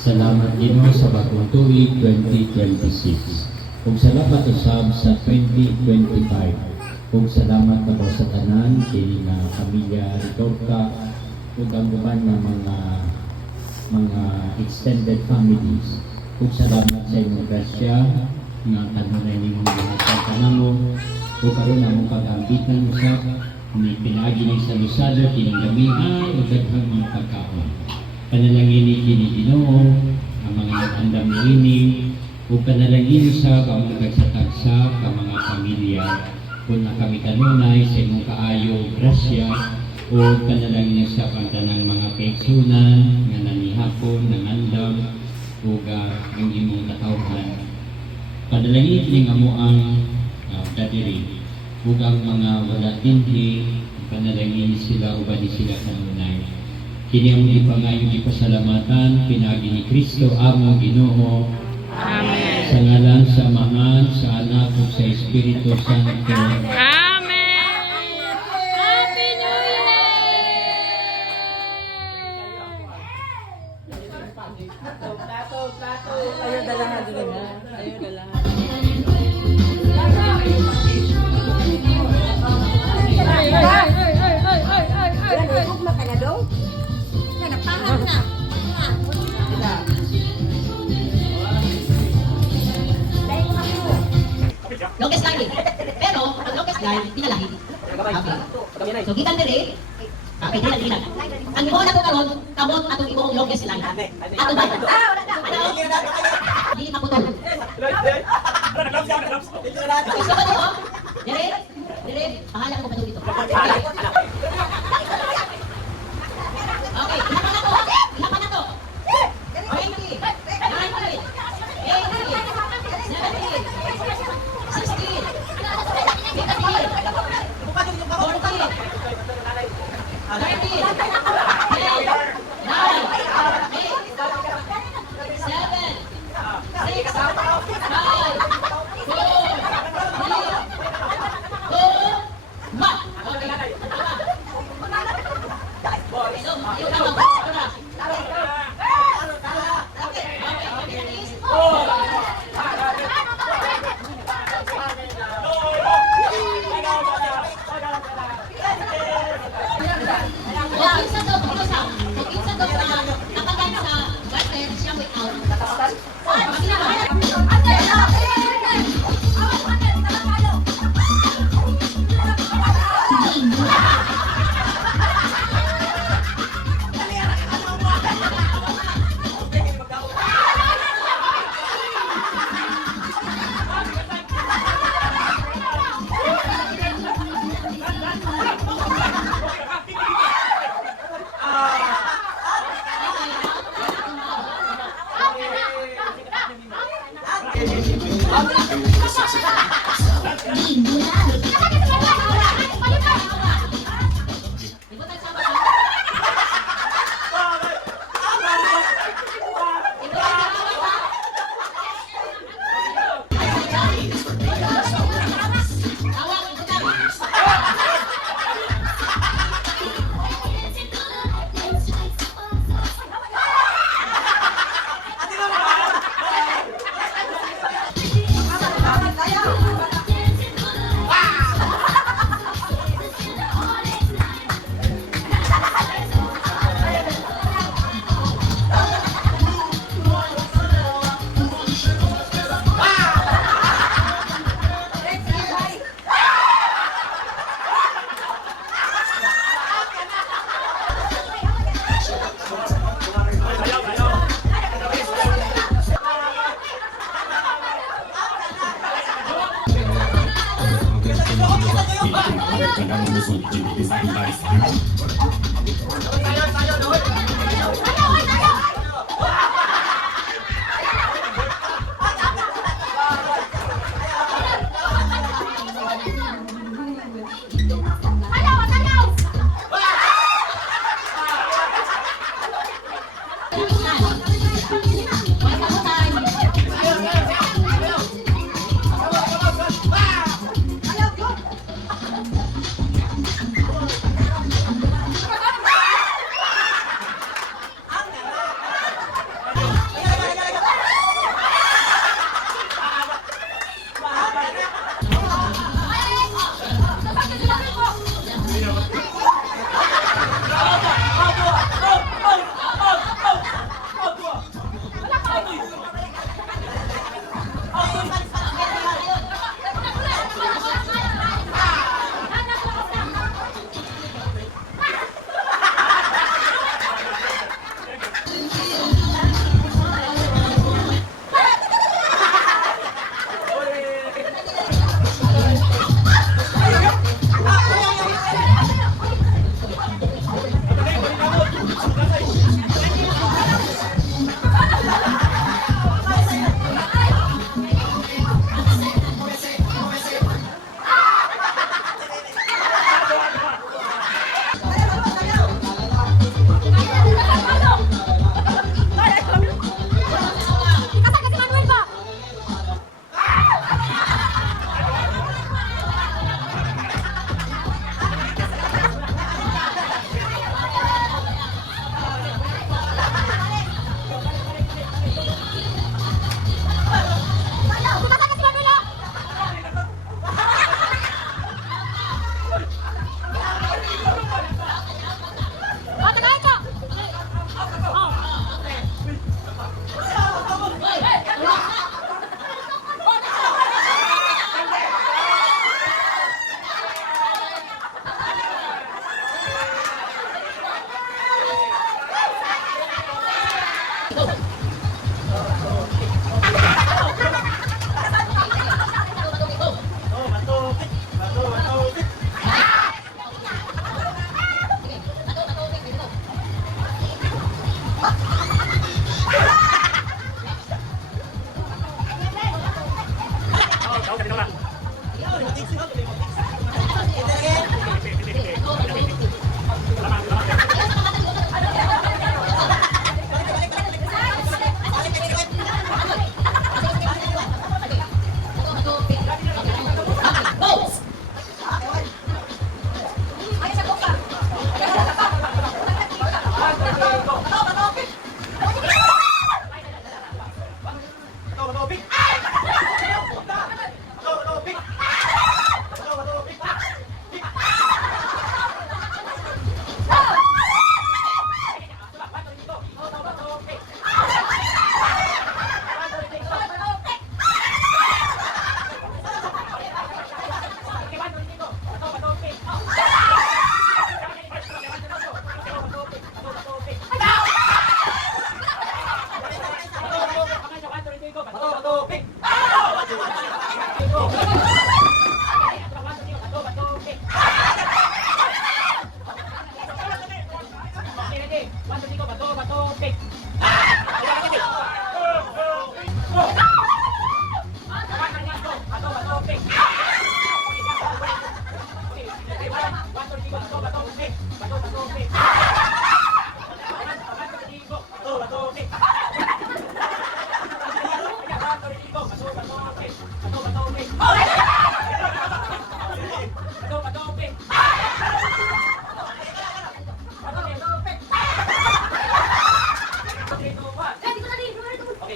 Salamat Ginoo sa bagong tuig 2026. Ug salamat usab sa 2025. Ug salamat kabo sa tanan kini nga pamilya Ritorca ug ang uban nga mga extended families. Ug salamat sa inyong grasya nga kanunay nimong ginhatag kanamo ug karon among pag-ambitan usab ni pinaagi ni sa lusada kining gamihan ug daghang mga pagkaon. Panalangin kini Ginoo ang mga nag-andam niini ug panalangin sa mga nagtagsa ka mga pamilya kung na kami kanunay sa imong kaayo grasya o panalangin sa pagtanang mga kaigsunan nga nanihapon nangandam ug ang imong katawhan. Panalangin kini amo ang dadiri ug ang mga wala dinhi panalangin sila uban sila kanunay. Kini ang ipangayong ipasalamatan pinaagi ni Kristo amo Ginoo. Amen. Sa ngalan sa Ama, sa Anak ug sa Espiritu Santo. Amen. Happy New Year. Plato. Ayo dalahan dito na. Ayo dalahan. Longest line eh. Pero, ang longest line, pinalahin. Okay. So, gikan diri, gikan. Ang ibuhon ako karon, kamot atong ibuhong longest line. Ato ba? Ano? Hindi maputol. Gusto ko dito? Diri, pangalan ko pa dito. Okay, ilapan na to. 20, 90, 80, 1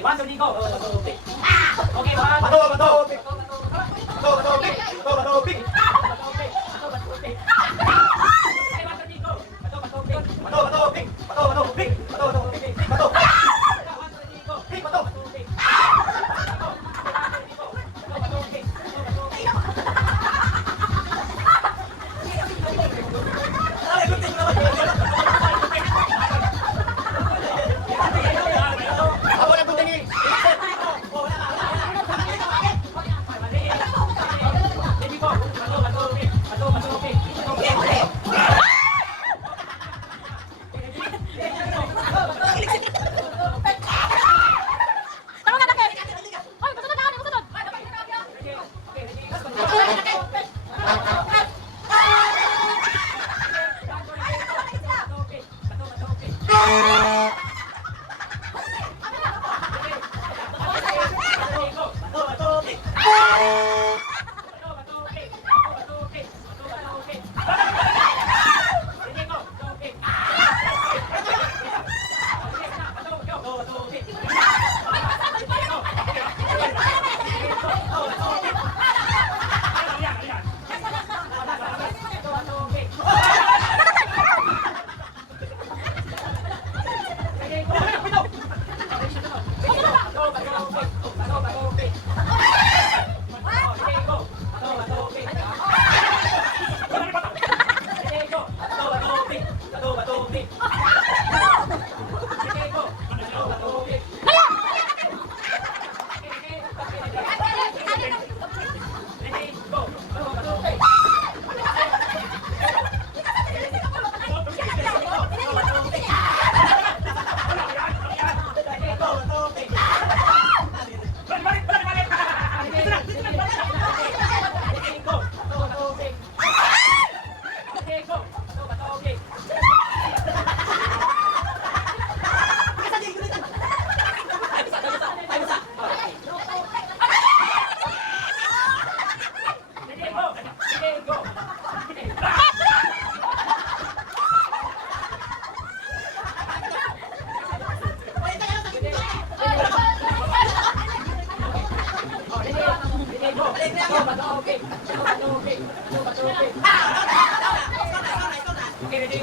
One, two, three, go. Okay, one. Bato, bato, pick. Bato, bato, pick. Bato, bato, pick. Bato, bato, pick. Okay, one, two, three, go. Bato, bato, pick. Bato, bato, pick. Bato, bato, pick. Bato, bato, pick. Bato. One, two, three, go. Pick, bato. Pick.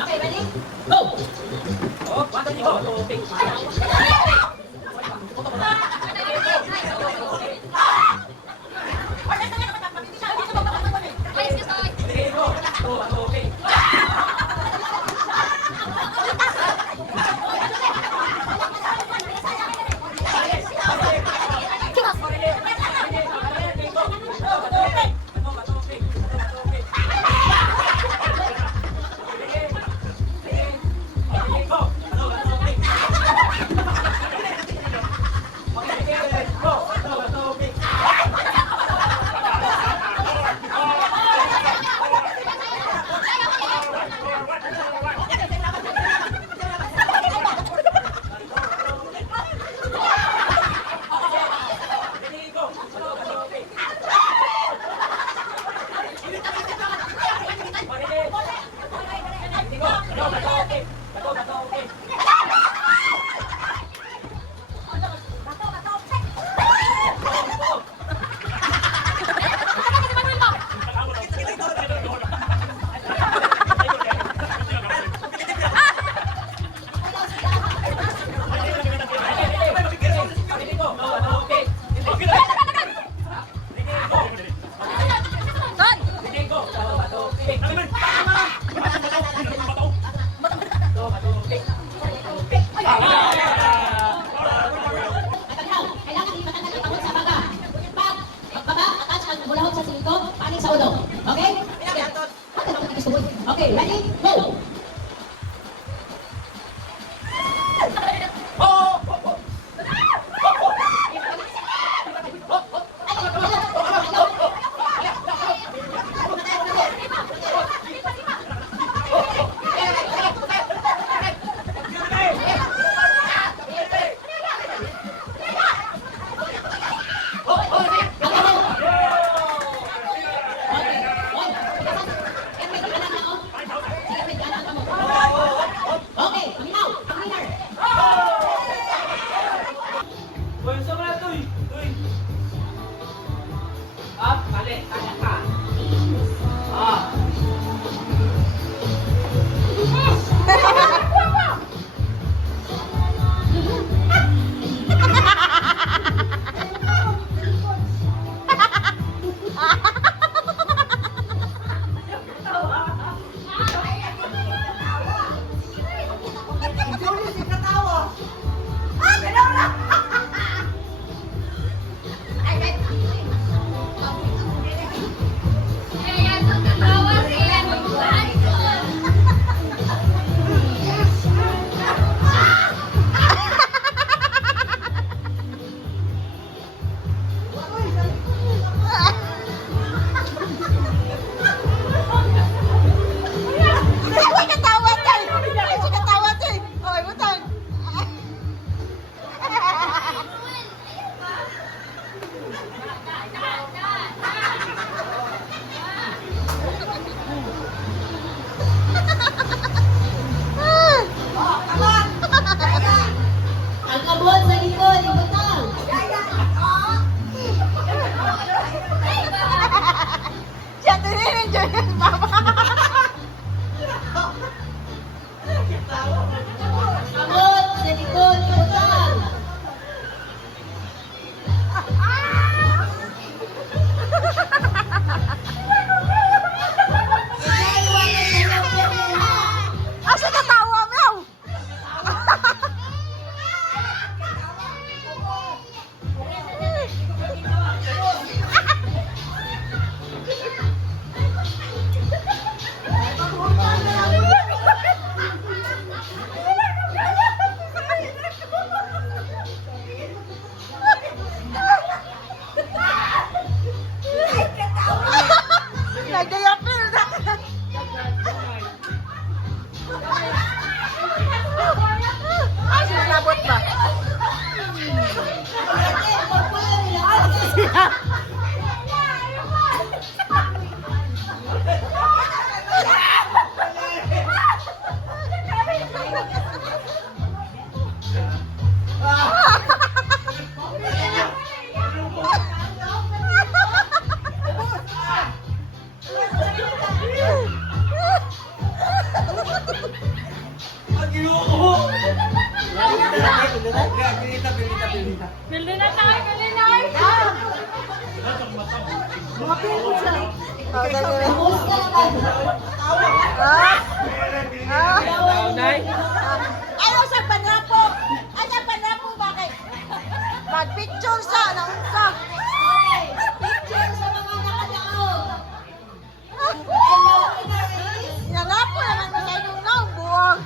Okay, ready? Go! Oh, one, two, three, go. Pick. Uy, saan ka na, Tuy? Tuy. Up, mali. Kanya ka. Ah. Ang kabot sa likod, ibutang. Siya tininin dyan yung mama. Kabot sa likod, ibutang. Asa ka tawa, meow? Nagdayapil na. Ay, sinalabot ba? Bilhin na tayo, bilhin na! Oh, dali. Ayaw sa panapo. Ano panapo bakit? Mag-picture sa naunsa. Picture sa mga nakadaog. Nanapo naman mo sa inyong naong buwag.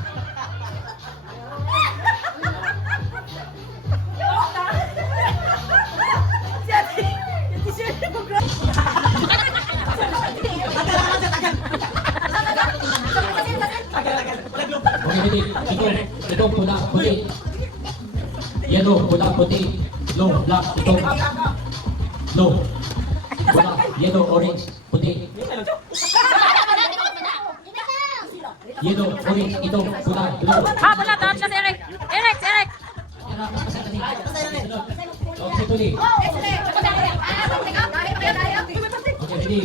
Okay, hindi. Ito, pula, puti. Yellow, pula, puti. Low, black, ito. Low. Pula, yellow, orange, puti. Yellow, orange, ito, pula, low. Ah, wala, tawag siya si Eric! Eric, si Eric! Okay, puti. Okay, hindi.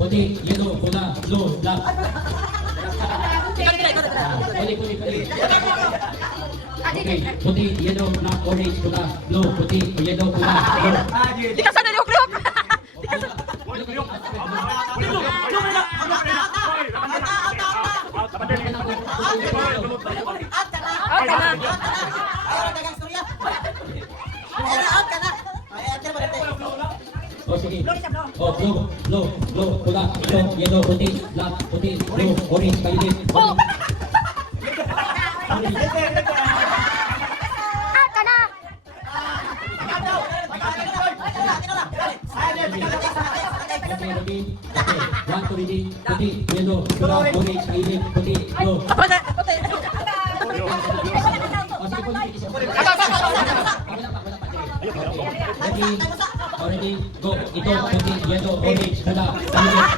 Puti, yellow, pula, low, black. Puti, puti, puti. Okay, puti, yellow, black, orange, pula, low, puti, yellow, pula, low. Di ka sa naliyok-liyok! Oh, sige. Oh, blue, pula, ito, yellow, puti, black, puti, blue, orange, violet. Oh! Ah, ka na! Okay, ready? Okay, 1, 2, ready? Puti, yellow, pula, orange, violet, puti, blue. Oh, sige po, sige, sige. Ready? Already, go. Ito, puti, yellow, orange, pula, violet.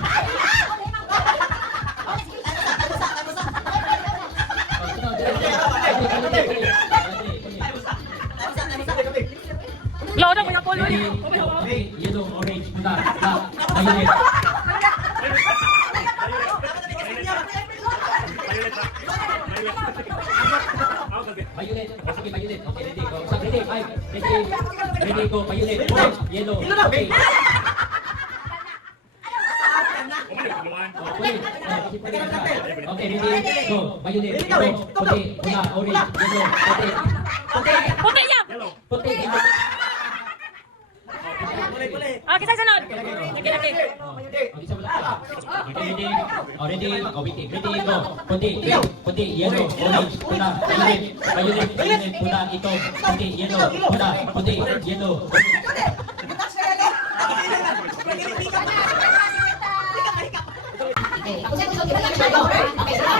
Lodo, may napulo Ready, yun. go. Pink, yellow, orange, pula, black, violet. Violet. Oh, sige, violet. Okay, ready, go. Sa ready, five. Ready, go. Violet, orange, yellow. Okay. Okay, ready, go. Violet, go. Puti, pula, orange, yellow. Okay. Puti niya. Puti, yellow. Ah, kisay sunod. Lagi, lagi. Okay, sa wala. Okay, ready. Oh, ready. Oh, waiting. Ready, go. Puti, puti, yellow, orange, pula, violet, violet, violet, pula, ito. Puti, yellow, pula, puti, yellow. Okay, kung saan gusto kita lang tayo. Okay, sila.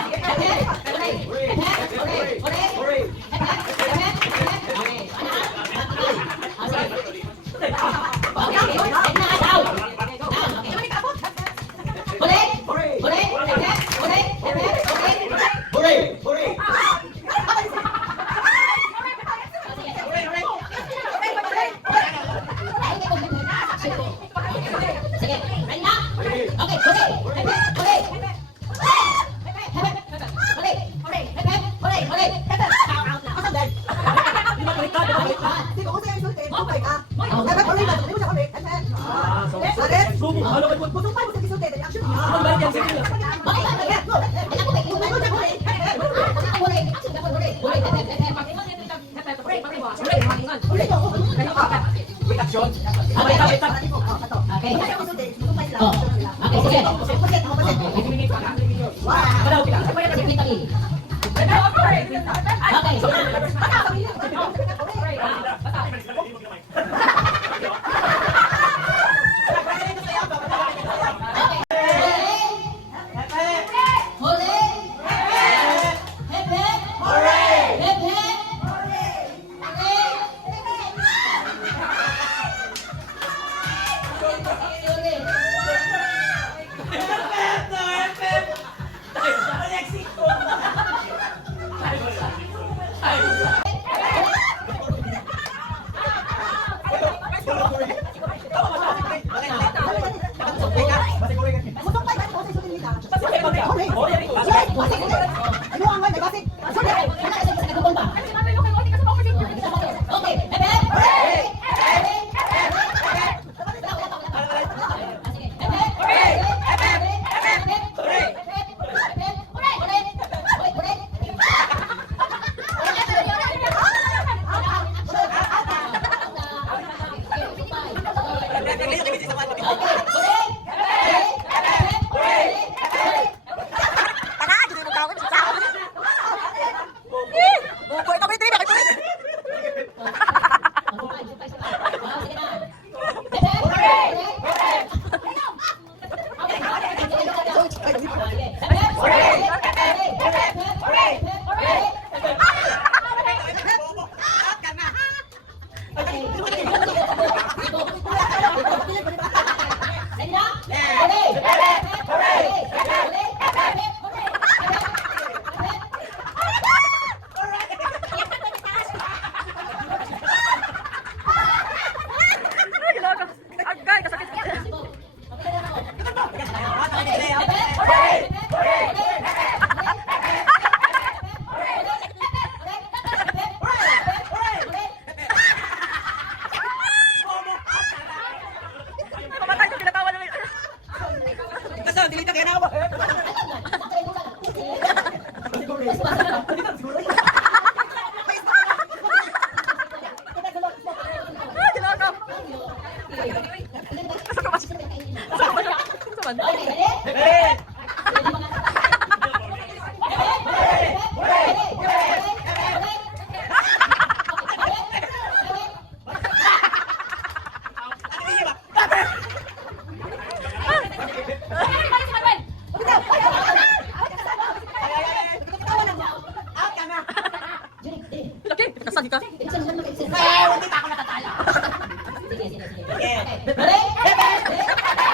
Hooray! Hooray! Sige, ready na? Okay,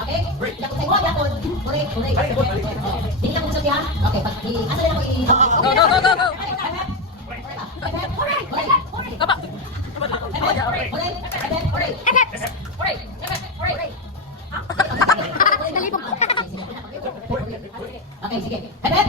Okay? Yakot sa iwan, yakot. Correct, correct. Hindi ka mong sabihan? Okay, pag asa na ako i... Go, go, go, go, go. Tapa. Okay, sige. Hep, hep.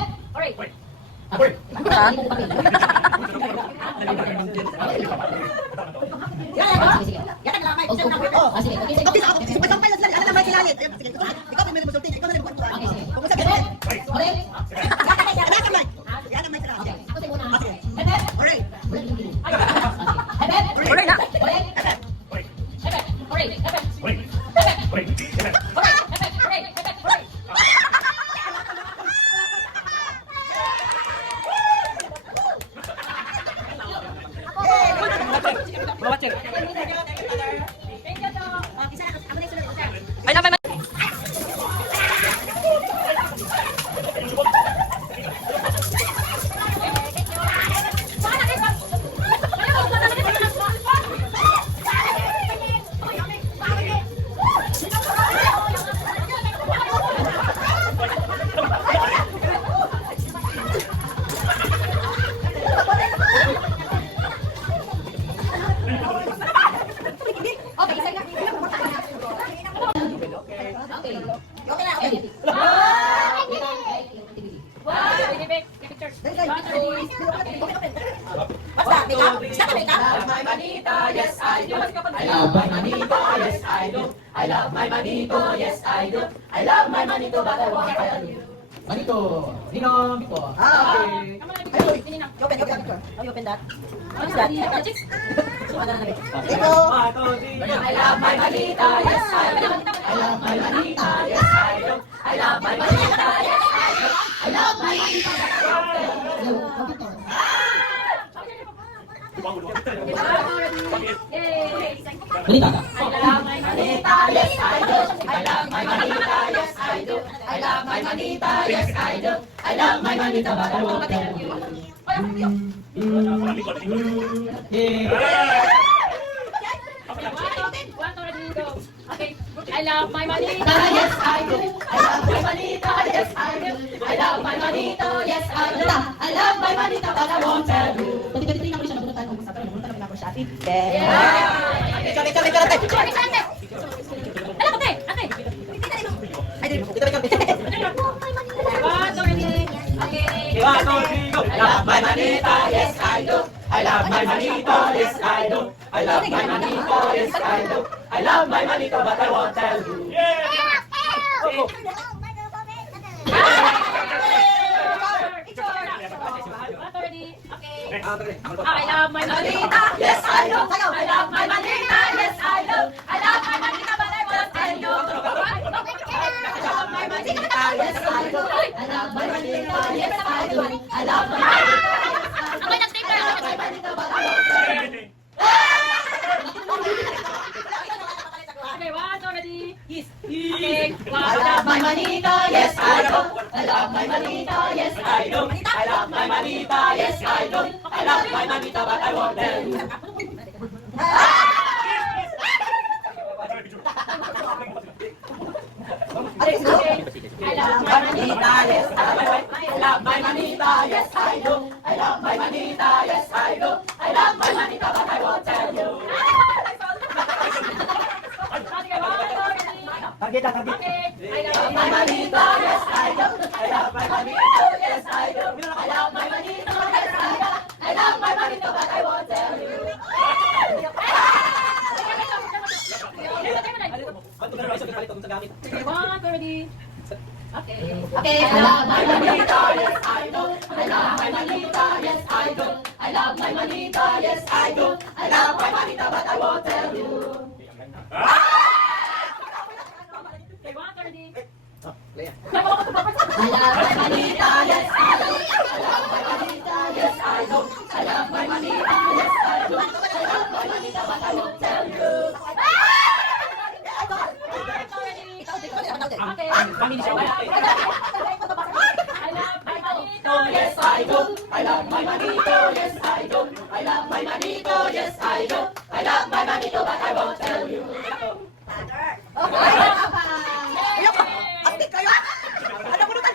Hooray na. Ay, naman. Manito, Ninong, Bito. Okay. Open that. I love my manita, yes I do. I love my manita, yes I do. I love my manita, yes I do. I love my manita. Balita ka. I love my manita, yes I do. I love my manita, yes I do. I love my manita, yes I do. I love my manita, but I won't tell you. I love my money. Yes I do. I love my manita, yes I do. I love my manita, yes I do. I love my manita, but I won't tell you. 2023 na ko siya nabunutan kung sa nabunutan kami ako sa atin. Alam ko, te. Ate. I love my manita, yes I do. I love my manita, yes I do. I love my manita, yes I do. I love my manita, but I won't tell you. I love my manita. Yes I do. I love my manita. Yes, I do. I love my manita, but I won't tell you. I love my manita, yes I do. I love my manita, yes I do. I love my Ako'y nag-sticker. manita, but I won't tell you. Okay, one, already. Yes. Okay, I love my manita, yes I do. I love my manita, yes I do. I love my manita, yes I do. I love my manita, but I won't tell you. I love My manita, yes I do. I love my manita, yes I do. I love my manita, yes I do. I love my manita, but I won't tell you. Okay, I love My manita, yes I do. I love my manita, yes I do. I love my manita, yes I do. I love my manita, but I won't tell you. Okay, one, already. Okay. Okay, I love my manita, yes I do. I love my manita, yes I do. I love my manita, yes I do. I love my manita, but I won't tell you. Okay, 130. Leia. I love my manita, yes I do. I love my manita, yes I do. I love my manita, yes I do. I love my manita, but I won't tell you. Okay. Pamili siya. I love my manito, Yes I do. I love my manito, yes I do. I love my manito, yes I do. I love my manito, but I won't tell you. Astig kayo! Ano mo naman?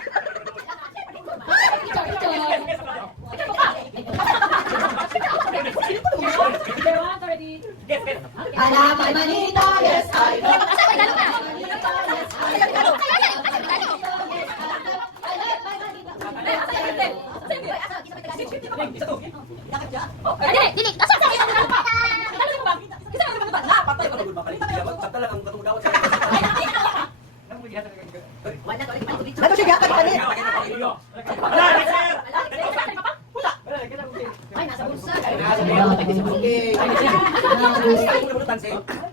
Okay, 130. Yes, yes. I love my manito, yes I do. Isa to. Patay ko na gud makalit. Sakta lang ang katungdawan sa. Ano siya gatan pa niya? Wala, sir.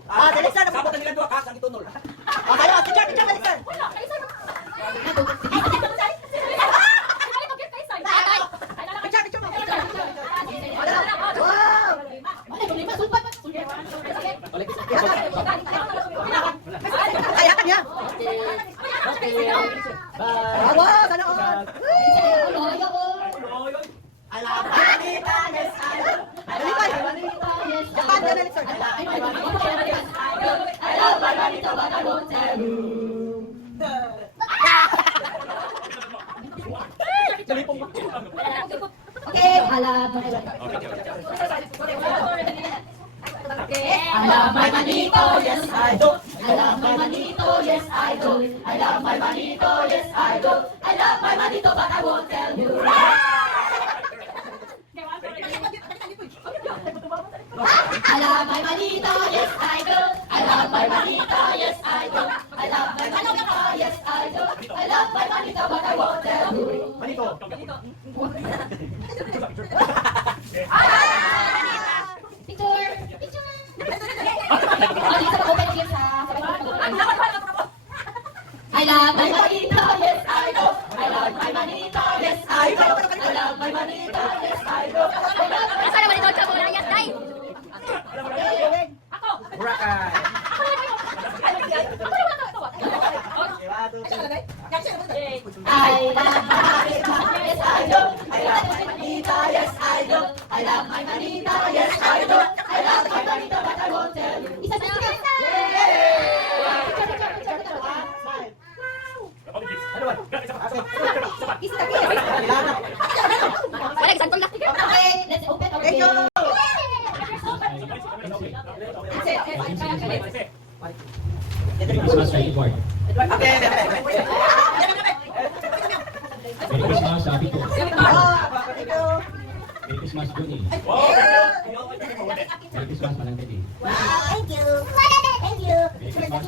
Ah, dalisan. Sabot na nila duha ka sang itunol. Ah, kayo, teacher, dalisan. Ayakan niya. Bravo, ganoon. Japan, ganun, sir. Okay, I love my I love my manito, yes I do. I love my manito, yes I do. I love my manito, yes I do. I love my manito, but I won't tell you. I love my manito, yes I do. I love my manito, yes I do. I love my manito, yes I do. I love my manito, but I won't tell you. Manito. Picture! Picture! Oh, dito sa open gift ha. I love my manito, yes I do. I love my manito, yes I do. I love my manito, yes I do. Sana manito ka muna, yes, dai. Ako. Burakay. I love my manito, yes I do. I love my manito, yes I do. I love my manito, yes I do. I love my manito, but I won't tell you. Isa sa isa. Ano ba? Isa na kiyo. Wala, santol na. Okay, let's open our Thank you. game. Merry Christmas, Lady Ward. Okay. Merry Christmas, sabi ko. Ah, thank you. Merry Christmas, Johnny. Merry Christmas, Manang Teddy. Thank you. Thank you. Merry Christmas,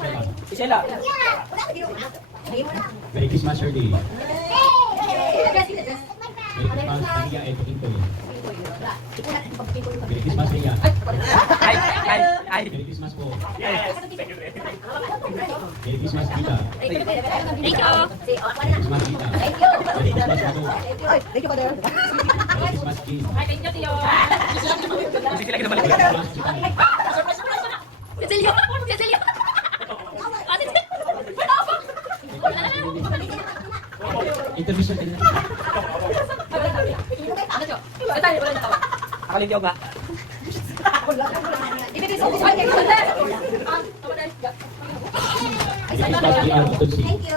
Sheila. Isela. Merry Christmas, Shirley. Merry Hey! Christmas, Maria and Pinto. Merry Christmas, Ria. Ay. Merry Christmas po. Yes. Thank you. Merry Christmas, Tita. Thank you. Merry Christmas, Tita. Merry Christmas, Bato. Ay, thank you, Father. Merry Christmas, Kim. Ay, thank you, Tio. Sige lagi na balik. Merry Christmas, Chitay. Cecilio! Cecilio! Ah, Cecilio! Intermission din. Akaligyaw nga. Merry Christmas, Ria Butonsi. Thank you.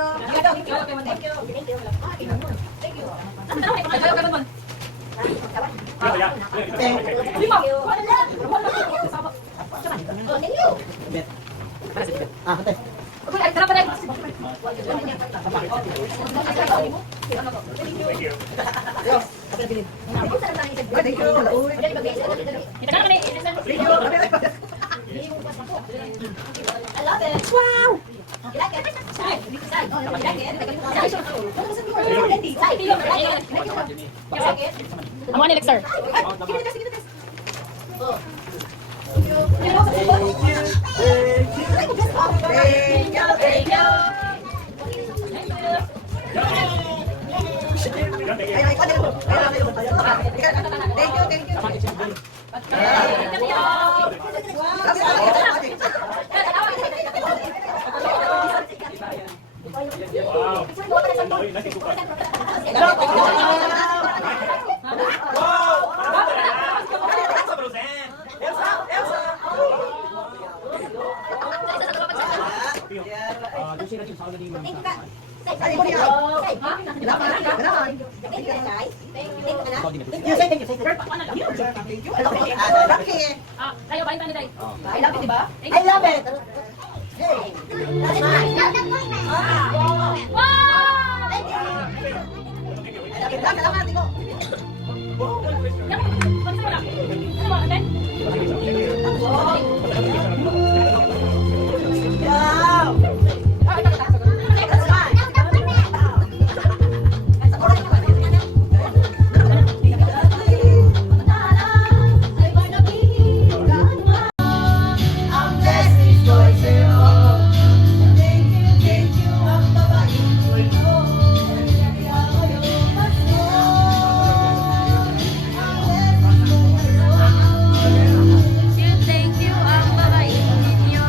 Ah, hantay. I love it. Wow! You like it? Oh, you like it? Ang one elixir. Oh. Thank you. Elsa, Roseanne. Elsa. Lucky. Tayo, bahin tayo, tayo. I love it, diba? I love it. Wow! Salamat, Tiko. Ano ba, ate? Wow. Ang blessings ko sa'yo. Thank you, ang babaeng ko. Thank you, ang babaeng ninyo.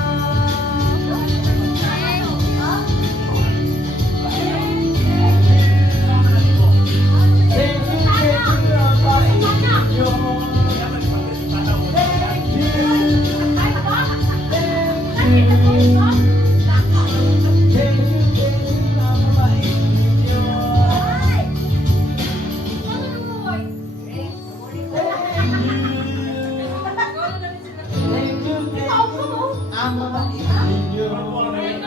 Ang babaeng ninyo.